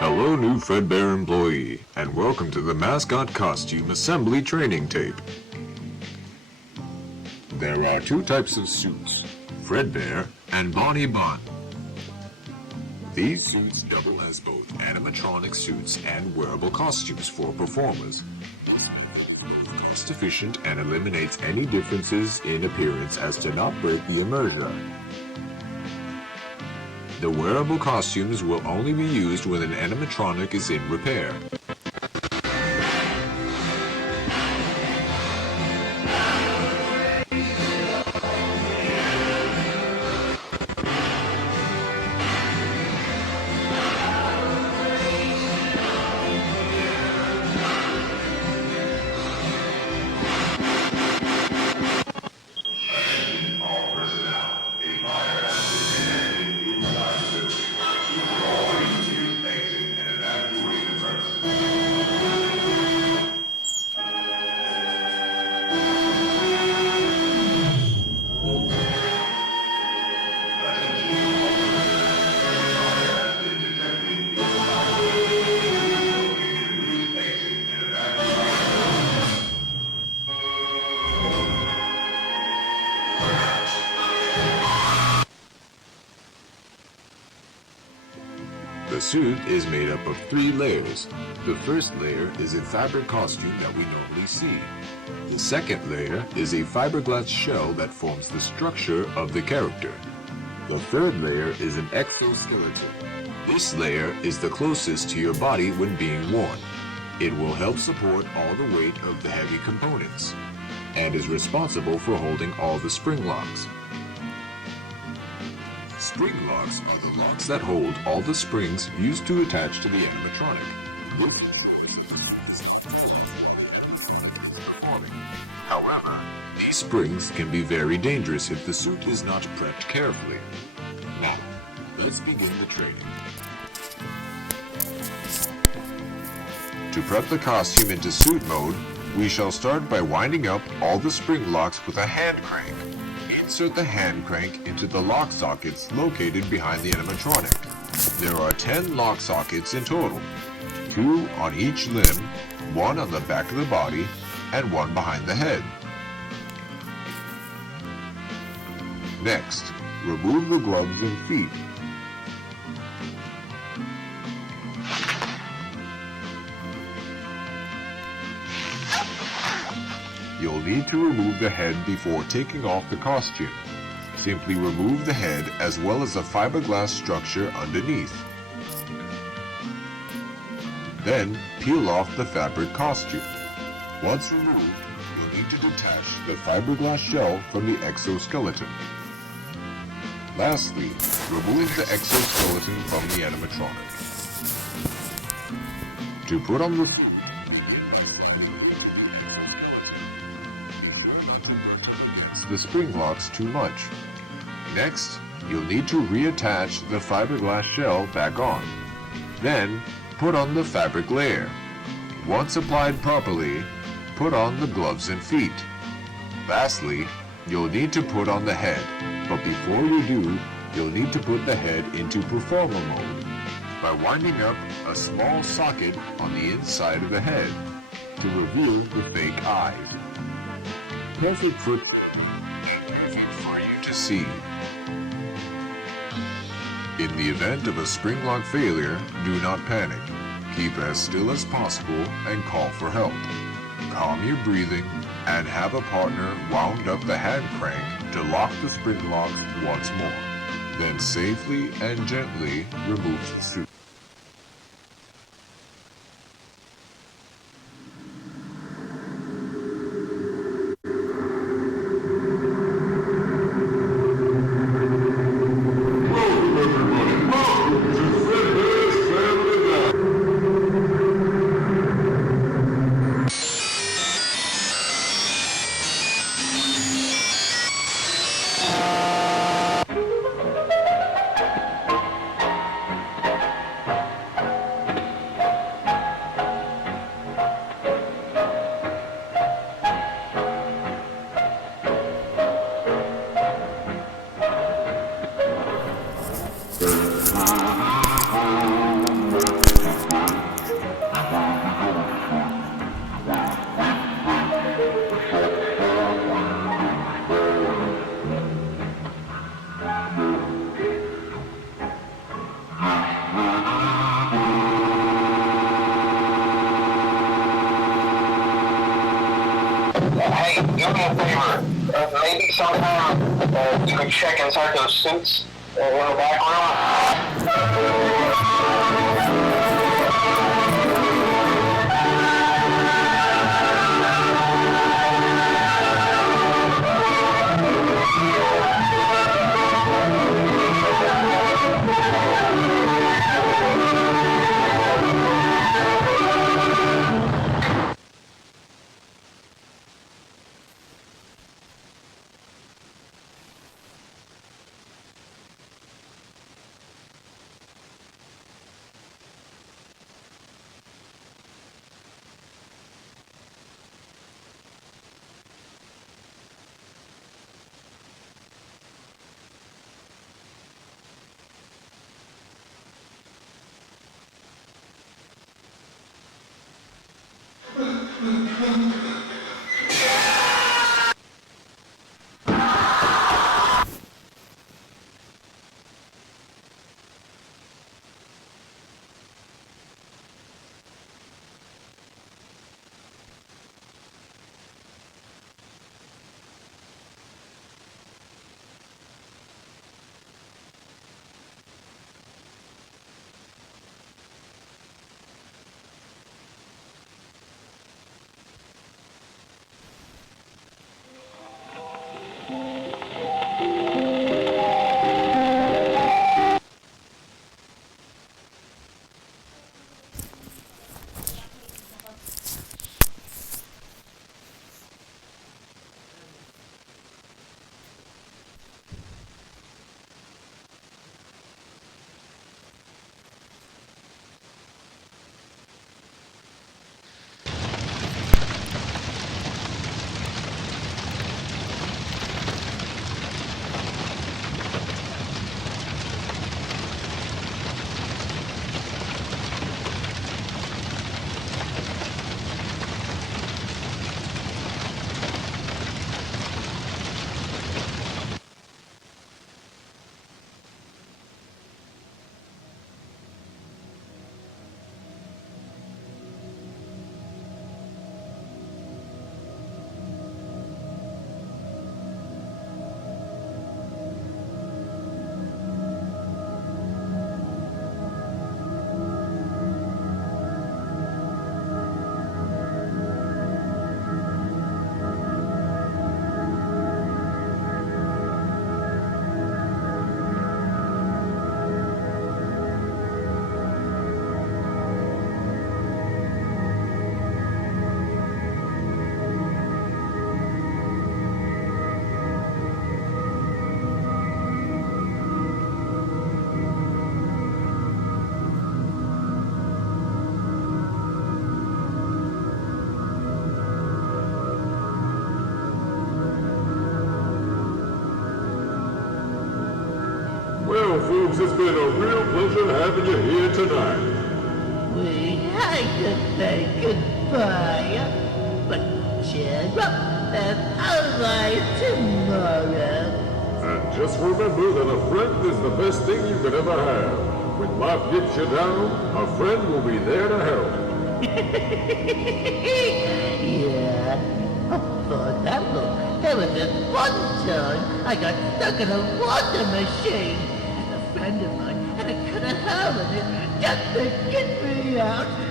Hello, new Fredbear employee, and welcome to the Mascot Costume Assembly Training Tape. There are two types of suits, Fredbear and Bonnie Bun. These suits double as both animatronic suits and wearable costumes for performers. Cost efficient and eliminates any differences in appearance as to not break the immersion. The wearable costumes will only be used when an animatronic is in repair. The suit is made up of 3 layers. The first layer is a fabric costume that we normally see. The second layer is a fiberglass shell that forms the structure of the character. The third layer is an exoskeleton. This layer is the closest to your body when being worn. It will help support all the weight of the heavy components, and is responsible for holding all the spring locks. Spring locks are the locks that hold all the springs used to attach to the animatronic. However, these springs can be very dangerous if the suit is not prepped carefully. Now, let's begin the training. To prep the costume into suit mode, we shall start by winding up all the spring locks with a hand crank. Insert the hand crank into the lock sockets located behind the animatronic. There are 10 lock sockets in total, 2 on each limb, 1 on the back of the body, and 1 behind the head. Next, remove the gloves and feet. You'll need to remove the head before taking off the costume. Simply remove the head as well as the fiberglass structure underneath. Then, peel off the fabric costume. Once removed, you'll need to detach the fiberglass shell from the exoskeleton. Lastly, remove the exoskeleton from the animatronic. To put on the spring locks too much. Next, you'll need to reattach the fiberglass shell back on. Then, put on the fabric layer. Once applied properly, put on the gloves and feet. Lastly, you'll need to put on the head, but before you do, you'll need to put the head into performer mode by winding up a small socket on the inside of the head to reveal the fake eyes. Perfect for you to see. In the event of a spring lock failure, do not panic. Keep as still as possible and call for help. Calm your breathing and have a partner wound up the hand crank to lock the spring locks once more. Then safely and gently remove the suit. do me a favor. Maybe sometime you could check inside those suits in the back Well, folks, it's been a real pleasure having you here tonight. We hate to say goodbye, but cheer up, there's always tomorrow. And just remember that a friend is the best thing you could ever have. When life gets you down, a friend will be there to help. Yeah. For example, there was this one time I got stuck in a water machine. And a friend of mine had a cut of hole in it just to get me out.